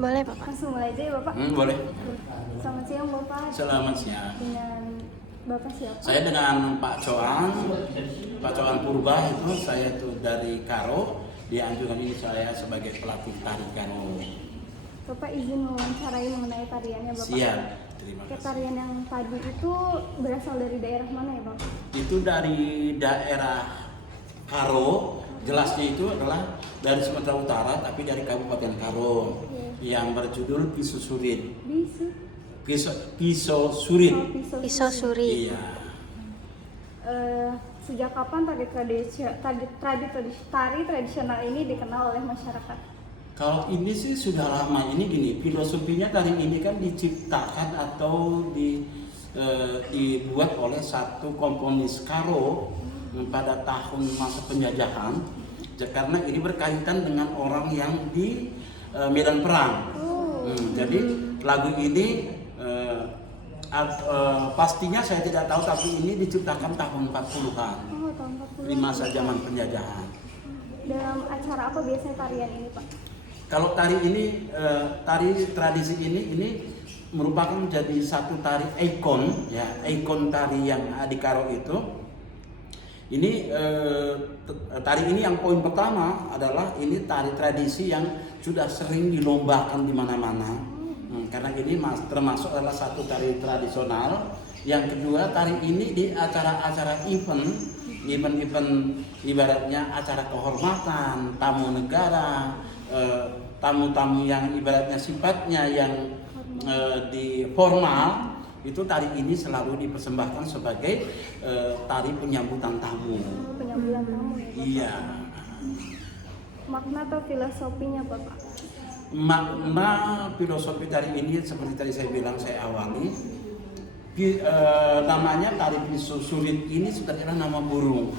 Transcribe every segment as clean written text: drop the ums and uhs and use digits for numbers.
Boleh, Bapak. Langsung mulai aja ya Bapak. Boleh. Selamat siang Bapak. Selamat siang. Dengan Bapak siapa? Saya dengan Pak Coan Purba itu saya itu dari Karo. Dia anjurkan ini saya sebagai pelatih tari Karo. Bapak izin mewawancarai mengenai tariannya Bapak. Siap. Terima kasih. Tarian yang tadi itu berasal dari daerah mana ya Bapak? Itu dari daerah Karo. Jelasnya itu adalah dari Sumatera Utara tapi dari Kabupaten Karo yang berjudul Piso Surit. Piso Surit. Oh, Piso Suri. Iya. Sejak kapan tari tradisional ini dikenal oleh masyarakat? Kalau ini sih sudah lama. Ini gini, filosofinya tari ini kan diciptakan atau dibuat oleh satu komponis Karo pada tahun masa penjajahan, karena ini berkaitan dengan orang yang di medan perang. Jadi lagu ini pastinya saya tidak tahu, tapi ini diciptakan tahun 40-an. Oh, tahun 40. Di masa zaman penjajahan. Dalam acara apa biasanya tarian ini Pak? Kalau tari ini, tari tradisi ini merupakan menjadi satu tari ikon, ya, ikon tari yang di Karo itu. Ini tari ini yang poin pertama adalah ini tari tradisi yang sudah sering dilombakan di mana-mana. Karena ini termasuk adalah satu tari tradisional. Yang kedua, tari ini di acara-acara event ibaratnya acara kehormatan, tamu negara, tamu-tamu yang ibaratnya sifatnya yang di formal, itu tari ini selalu dipersembahkan sebagai tari penyambutan tamu. Penyambutan tamu ya Bapak? Iya. Makna atau filosofinya Bapak? Makna filosofi tari ini seperti tadi saya bilang, saya awali. Namanya tari Piso Surit ini sebenarnya nama burung.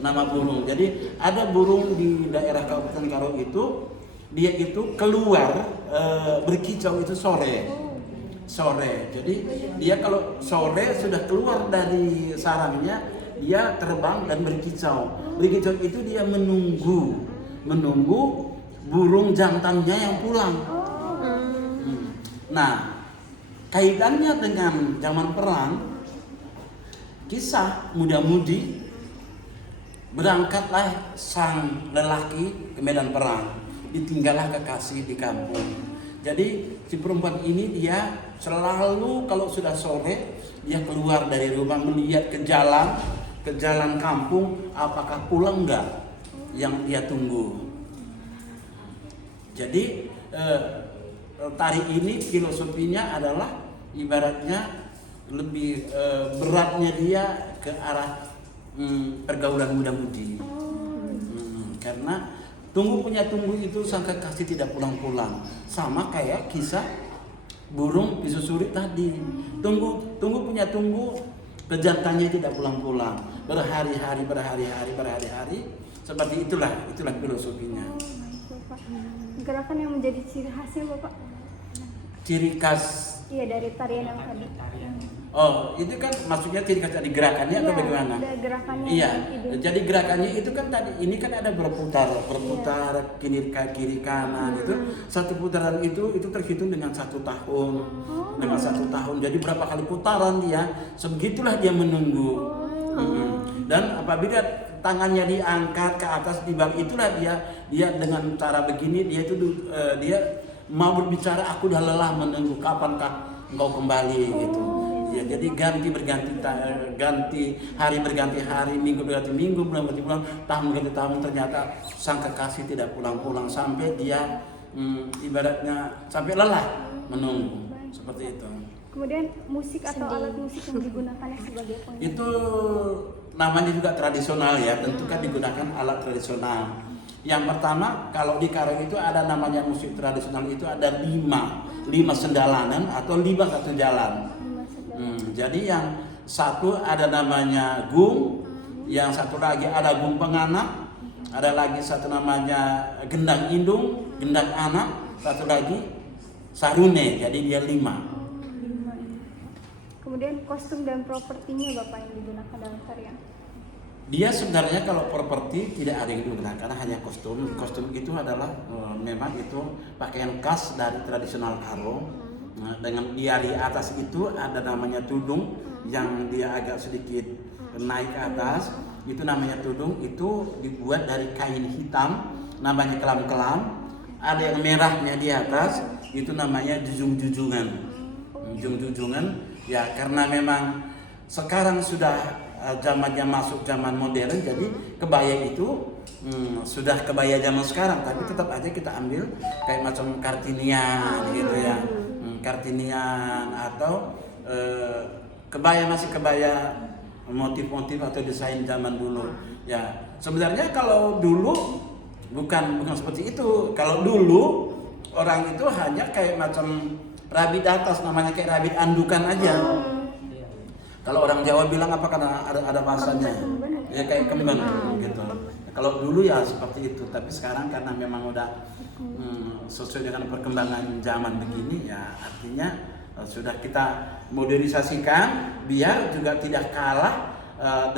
Nama burung. Jadi ada burung di daerah Kabupaten Karo itu, dia itu keluar berkicau itu sore. Jadi dia kalau sore sudah keluar dari sarangnya, dia terbang dan berkicau. Berkicau itu dia menunggu burung jantannya yang pulang. Nah, kaitannya dengan zaman perang, kisah muda-mudi berangkatlah sang lelaki ke medan perang, ditinggallah kekasih di kampung. Jadi si perempuan ini dia selalu kalau sudah sore dia keluar dari rumah melihat ke jalan kampung, apakah pulang enggak yang dia tunggu. Jadi tari ini filosofinya adalah ibaratnya lebih beratnya dia ke arah pergaulan muda-mudi. Karena tunggu itu sang kekasih tidak pulang-pulang. Sama kayak kisah burung Piso Surit tadi. Tunggu pejantannya tidak pulang-pulang. Berhari-hari. Seperti itulah filosofinya. Gerakan yang menjadi ciri khasnya Bapak? Ciri khas. Iya, dari tarian yang tadi. Oh, itu kan maksudnya ciri khas dari gerakannya atau bagaimana? Gerakannya. Iya. Jadi gerakannya itu kan tadi ini kan ada berputar kiri kanan itu. Satu putaran itu terhitung dengan 1 tahun. Dengan 1 tahun. Jadi berapa kali putaran dia? Sebegitulah dia menunggu. Dan apabila tangannya diangkat ke atas di bawah, itulah dia dengan cara begini dia mau berbicara, aku dah lelah menunggu, kapankah engkau kembali gitu. Ya, jadi ganti hari berganti hari, minggu berganti minggu, bulan berganti bulan, tahun berganti tahun, ternyata sang kekasih tidak pulang-pulang sampai dia ibaratnya sampai lelah menunggu. Seperti itu. Kemudian musik atau alat musik yang digunakan sebagai pengiring? Itu namanya juga tradisional ya, tentu kan digunakan alat tradisional. Yang pertama, kalau di Karo itu ada namanya musik tradisional itu ada 5 sendalanan atau 5 satu jalan. Jadi yang satu ada namanya gung, yang satu lagi ada gung penganak, ada lagi satu namanya gendang indung, gendang anak, satu lagi sarune, jadi dia 5. Kemudian kostum dan propertinya Bapak yang digunakan dalam tarian? Dia sebenarnya kalau properti tidak ada yang digunakan karena hanya kostum. Kostum itu adalah memang itu pakaian khas dari tradisional Karo. Nah, dengan di atas itu ada namanya tudung yang dia agak sedikit naik ke atas. Itu namanya tudung, itu dibuat dari kain hitam namanya kelam-kelam. Ada yang merahnya di atas, itu namanya jujung-jujungan. Jujung-jujungan ya karena memang sekarang sudah zamannya masuk zaman modern, jadi kebaya itu sudah kebaya zaman sekarang, tapi tetap aja kita ambil kayak macam Kartinian gitu ya, Kartinian atau kebaya masih kebaya motif-motif atau desain zaman dulu. Ya sebenarnya kalau dulu bukan seperti itu. Kalau dulu orang itu hanya kayak macam rabit atas, namanya kayak rabit andukan aja. Kalau orang Jawa bilang apa karena ada bahasanya ya kayak kemben gitu. Kalau dulu ya seperti itu, tapi sekarang karena memang udah sesuai dengan perkembangan zaman begini ya artinya sudah kita modernisasikan biar juga tidak kalah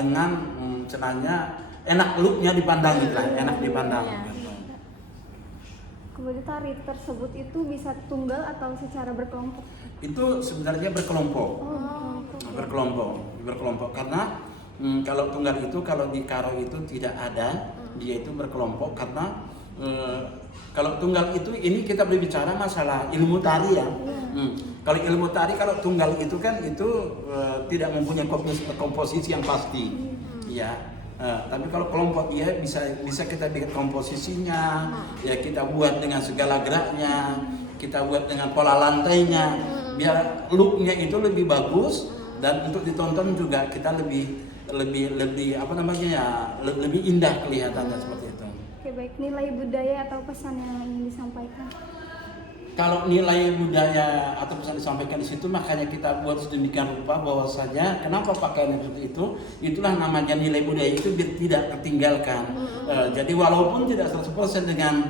dengan cenanya enak looknya dipandang gitu lah, enak dipandang. Gitu. Kemudian tari tersebut itu bisa tunggal atau secara berkelompok? Itu sebenarnya berkelompok. Berkelompok karena kalau tunggal itu kalau di Karo itu tidak ada, dia itu berkelompok karena kalau tunggal itu ini kita berbicara masalah ilmu tari ya. Kalau ilmu tari kalau tunggal itu kan itu tidak mempunyai komposisi yang pasti. Ya. Tapi kalau kelompok dia bisa kita bikin komposisinya, ya kita buat dengan segala geraknya, kita buat dengan pola lantainya, biar looknya itu lebih bagus dan untuk ditonton juga kita lebih apa namanya ya lebih indah kelihatannya seperti itu. Oke baik, nilai budaya atau pesan yang ingin disampaikan? Kalau nilai budaya atau pesan disampaikan di situ makanya kita buat sedemikian rupa bahwasanya kenapa pakaian seperti itu, itulah namanya nilai budaya itu biar tidak tertinggalkan. Jadi walaupun tidak 100% dengan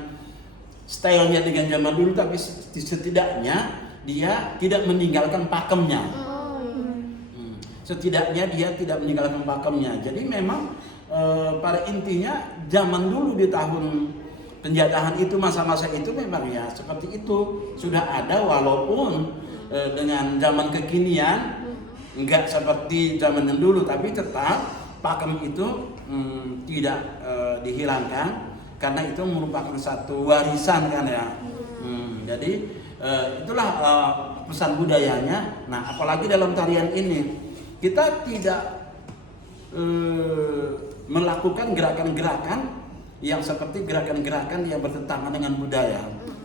stylenya dengan zaman dulu, tapi setidaknya dia tidak meninggalkan pakemnya. Setidaknya dia tidak meninggalkan pakemnya. Jadi memang pada intinya zaman dulu di tahun penjajahan itu masa-masa itu memang ya seperti itu sudah ada walaupun dengan zaman kekinian enggak seperti zaman yang dulu, tapi tetap pakem itu tidak dihilangkan karena itu merupakan satu warisan kan ya. Jadi itulah pesan budayanya. Nah apalagi dalam tarian ini kita tidak melakukan gerakan-gerakan yang seperti gerakan-gerakan yang bertentangan dengan budaya.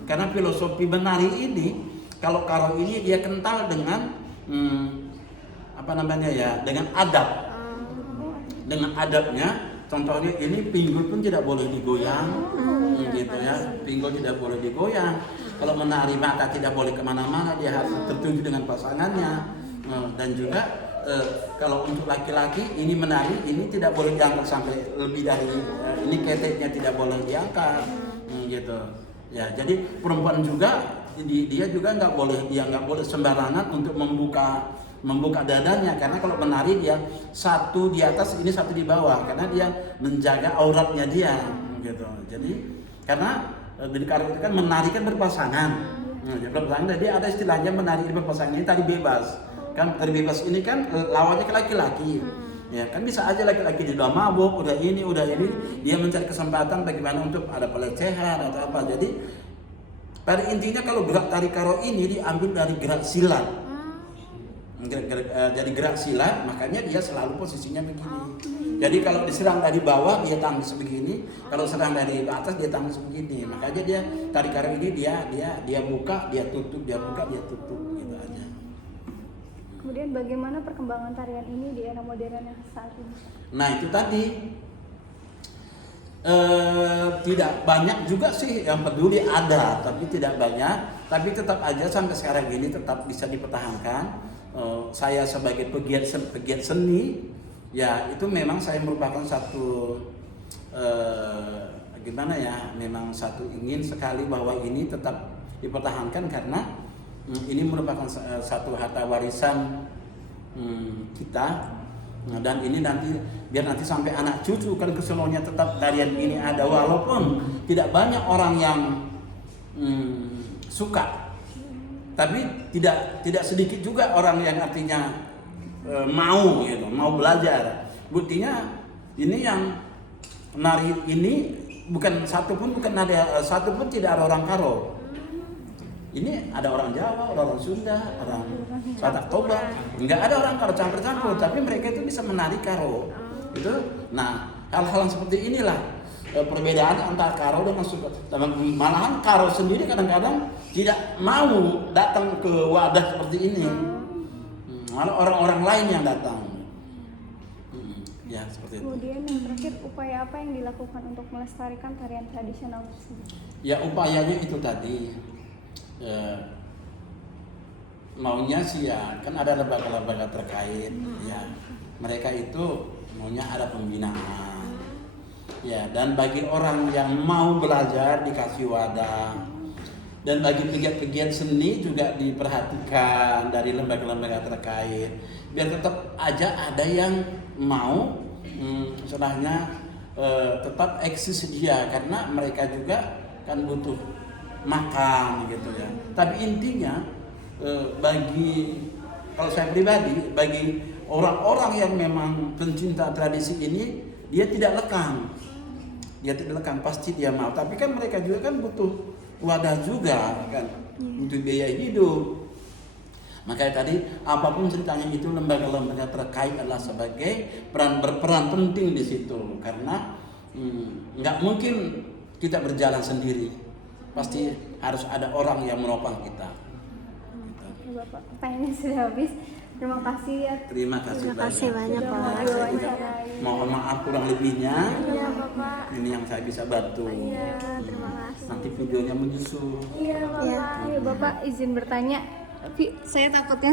Karena filosofi menari ini, kalau Karo ini dia kental dengan apa namanya ya, dengan adab. Dengan adabnya, contohnya ini pinggul pun tidak boleh digoyang, gitu ya. Pinggul tidak boleh digoyang. Kalau menari mata tidak boleh kemana-mana, dia harus tertuju dengan pasangannya. Dan juga kalau untuk laki-laki ini menari ini tidak boleh diangkat sampai lebih dari ini keteknya tidak boleh diangkat gitu ya. Jadi perempuan juga dia juga nggak boleh sembarangan untuk membuka dadanya, karena kalau menari dia satu di atas ini satu di bawah karena dia menjaga auratnya dia gitu. Jadi karena di Karo itu kan menari kan berpasangan. Jadi ada istilahnya menari berpasangan ini tari bebas. Kan tari bebas ini kan lawannya ke laki-laki. Ya kan bisa aja laki-laki di dalam mabuk, udah ini dia mencari kesempatan bagaimana untuk ada pelecehan atau apa. Jadi pada intinya kalau gerak tari Karo ini diambil dari gerak silat. Jadi gerak silat makanya dia selalu posisinya begini. Jadi kalau diserang dari bawah dia tangkis begini, kalau serang dari atas dia tangkis begini. Makanya dia tari Karo ini dia buka, dia tutup, dia buka, dia tutup gitu aja. Kemudian bagaimana perkembangan tarian ini di era modern yang saat ini? Nah itu tadi tidak banyak juga sih yang peduli, ada tapi tidak banyak, tapi tetap aja sampai sekarang ini tetap bisa dipertahankan. Saya sebagai pegiat seni ya itu memang saya merupakan satu gimana ya, memang satu ingin sekali bahwa ini tetap dipertahankan karena ini merupakan satu harta warisan kita Nah, dan ini nanti biar nanti sampai anak cucu kan keseluruhannya tetap tarian ini ada, walaupun tidak banyak orang yang suka, tapi tidak sedikit juga orang yang artinya mau gitu, mau belajar. Buktinya ini yang nari ini bukan ada satu pun tidak ada orang Karo. Ini ada orang Jawa, orang Sunda, orang Batak Toba. Enggak ada orang Karo campur-campur, tapi mereka itu bisa menari Karo. Itu. Nah, hal-hal seperti inilah perbedaan antara Karo dengan Sunda. Malahan Karo sendiri kadang-kadang tidak mau datang ke wadah seperti ini. Malah orang-orang lain yang datang. Ya, seperti itu. Kemudian yang terakhir, upaya apa yang dilakukan untuk melestarikan tarian tradisional tersebut? Ya, upayanya itu tadi. Maunya sih ya kan ada lembaga-lembaga terkait ya, mereka itu maunya ada pembinaan ya, dan bagi orang yang mau belajar dikasih wadah, dan bagi pegiat-pegiat seni juga diperhatikan dari lembaga-lembaga terkait biar tetap aja ada yang mau istilahnya tetap eksis dia, karena mereka juga kan butuh makan gitu ya. Tapi intinya kalau saya pribadi, bagi orang-orang yang memang pencinta tradisi ini, dia tidak lekang, pasti dia mau. Tapi kan mereka juga kan butuh wadah juga kan, butuh biaya hidup. Makanya tadi apapun ceritanya itu, lembaga-lembaga terkait adalah sebagai berperan penting di situ, karena nggak mungkin kita berjalan sendiri. Pasti harus ada orang yang menopang kita. Oke, Bapak, pertanyaannya sudah habis. Terima kasih ya. Terima kasih banyak Sudah Pak. mau diwawancarai. Mohon maaf kurang lebihnya. Iya, Bapak. Ini yang saya bisa bantu. Iya, terima kasih. Nanti videonya menyusul. Iya, Bapak. Iya, Bapak izin bertanya. Tapi saya takutnya